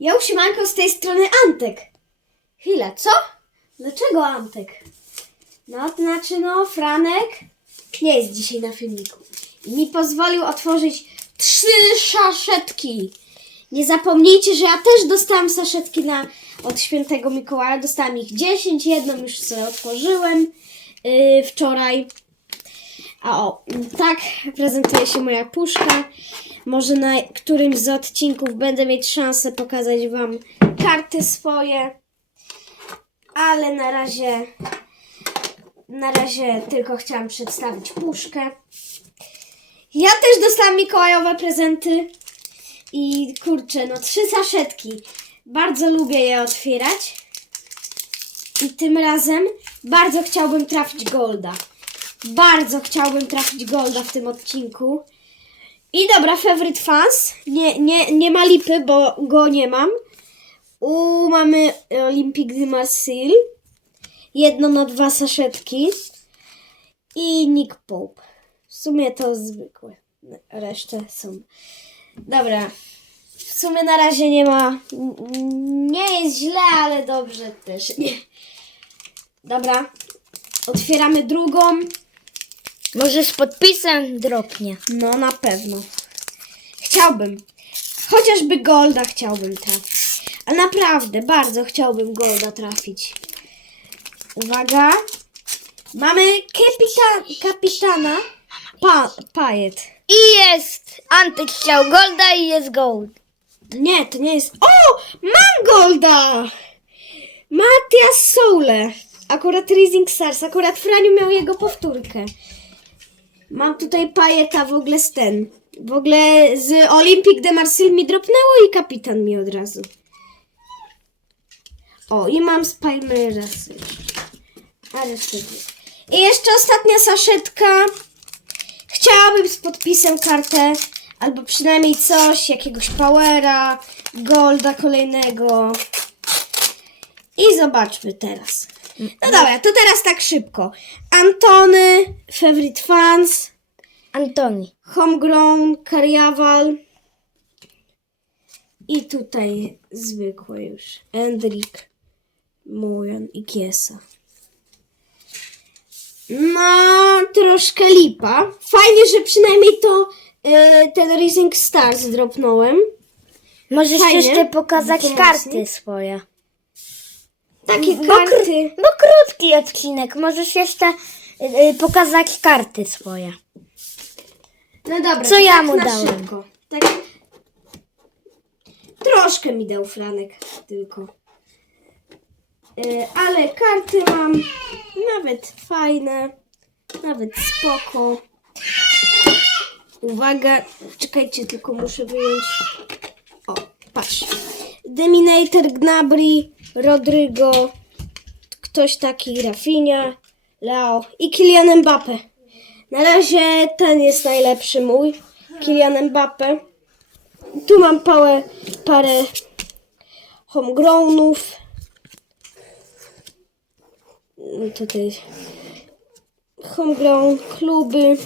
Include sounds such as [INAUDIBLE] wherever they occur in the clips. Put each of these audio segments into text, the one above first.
Ja usiemanko z tej strony Antek. Chwila, co? Dlaczego Antek? No, to znaczy no, Franek nie jest dzisiaj na filmiku. I mi pozwolił otworzyć trzy szaszetki. Nie zapomnijcie, że ja też dostałam saszetki na, od świętego Mikołaja. Dostałam ich 10, jedną już sobie otworzyłem yy, wczoraj. A o, tak prezentuje się moja puszka. Może na którymś z odcinków będę mieć szansę pokazać Wam karty swoje. Ale na razie, na razie tylko chciałam przedstawić puszkę. Ja też dostałam mikołajowe prezenty. I kurczę, no trzy saszetki. Bardzo lubię je otwierać. I tym razem bardzo chciałbym trafić Golda. Bardzo chciałbym trafić Golda w tym odcinku. I dobra, favorite fans. Nie, nie, nie ma lipy, bo go nie mam. U mamy Olympique de Marseille. Jedno na dwa saszetki. I Nick Pope. W sumie to zwykłe. Resztę są. Dobra. W sumie na razie nie ma. Nie jest źle, ale dobrze też nie. Dobra. Otwieramy drugą. Może z podpisem dropnie. No na pewno. Chciałbym. Chociażby Golda chciałbym trafić. A naprawdę, bardzo chciałbym Golda trafić. Uwaga. Mamy kapita, kapitana pa, Pajet. I jest! Antek chciał golda i jest gold. Nie, to nie jest... O! Mam Golda! Matias Soule. Akurat Rising Stars. Akurat Franiu miał jego powtórkę. Mam tutaj Pajeta w ogóle z ten. W ogóle z Olympique de Marseille mi dropnęło i kapitan mi od razu. O, i mam z Palmeiras. A resztę. I jeszcze ostatnia saszetka. Chciałabym z podpisem kartę, albo przynajmniej coś, jakiegoś powera, golda kolejnego. I zobaczmy teraz. No dobra, to teraz tak szybko. Antony, Favorite Fans, Antoni. Homegrown, Karjawal. I tutaj zwykłe już. Endrik, Mojan i Kiesa. No, troszkę lipa. Fajnie, że przynajmniej to e, ten Rising Stars dropnąłem. Możesz Fajnie. jeszcze pokazać karty swoje. Takie Bo, karty. bo krótki odcinek. Możesz jeszcze y, y, pokazać karty swoje. No dobra. Co ja tak mu na dałem? Szybko. Tak. Troszkę mi dał Franek tylko. E, ale karty mam nawet fajne, nawet spoko. Uwaga, czekajcie, tylko muszę wyjąć. O, patrz. Deminator, Gnabry, Rodrygo, ktoś taki, Rafinha, Leo i Kylian Mbappe. Na razie ten jest najlepszy mój, Kylian Mbappe. Tu mam parę, parę homegrownów. No Tutaj homegrown, kluby,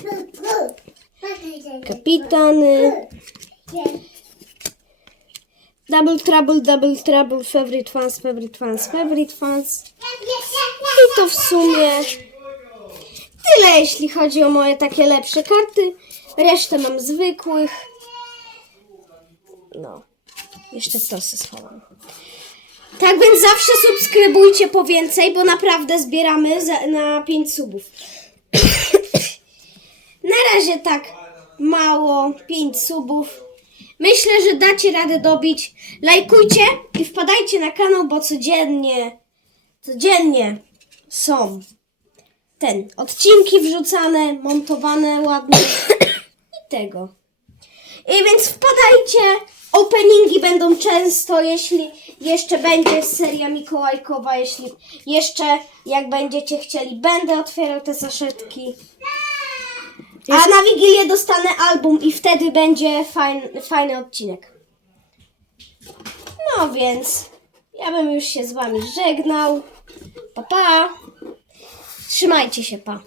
kapitany. Double trouble, double trouble, favorite fans, favorite fans, favorite fans. I to w sumie tyle, jeśli chodzi o moje takie lepsze karty. Resztę mam zwykłych. No, jeszcze to se schowam. Tak więc zawsze subskrybujcie po więcej, bo naprawdę zbieramy za, na 5 subów. [COUGHS] na razie tak mało, 5 subów. Myślę, że dacie radę dobić. Lajkujcie i wpadajcie na kanał, bo codziennie, codziennie są ten, odcinki wrzucane, montowane ładnie i tego. I więc wpadajcie, openingi będą często, jeśli jeszcze będzie seria Mikołajkowa, jeśli jeszcze jak będziecie chcieli, będę otwierał te saszetki. A na Wigilię dostanę album i wtedy będzie fajny, fajny odcinek. No więc ja bym już się z wami żegnał. Pa pa! Trzymajcie się, pa.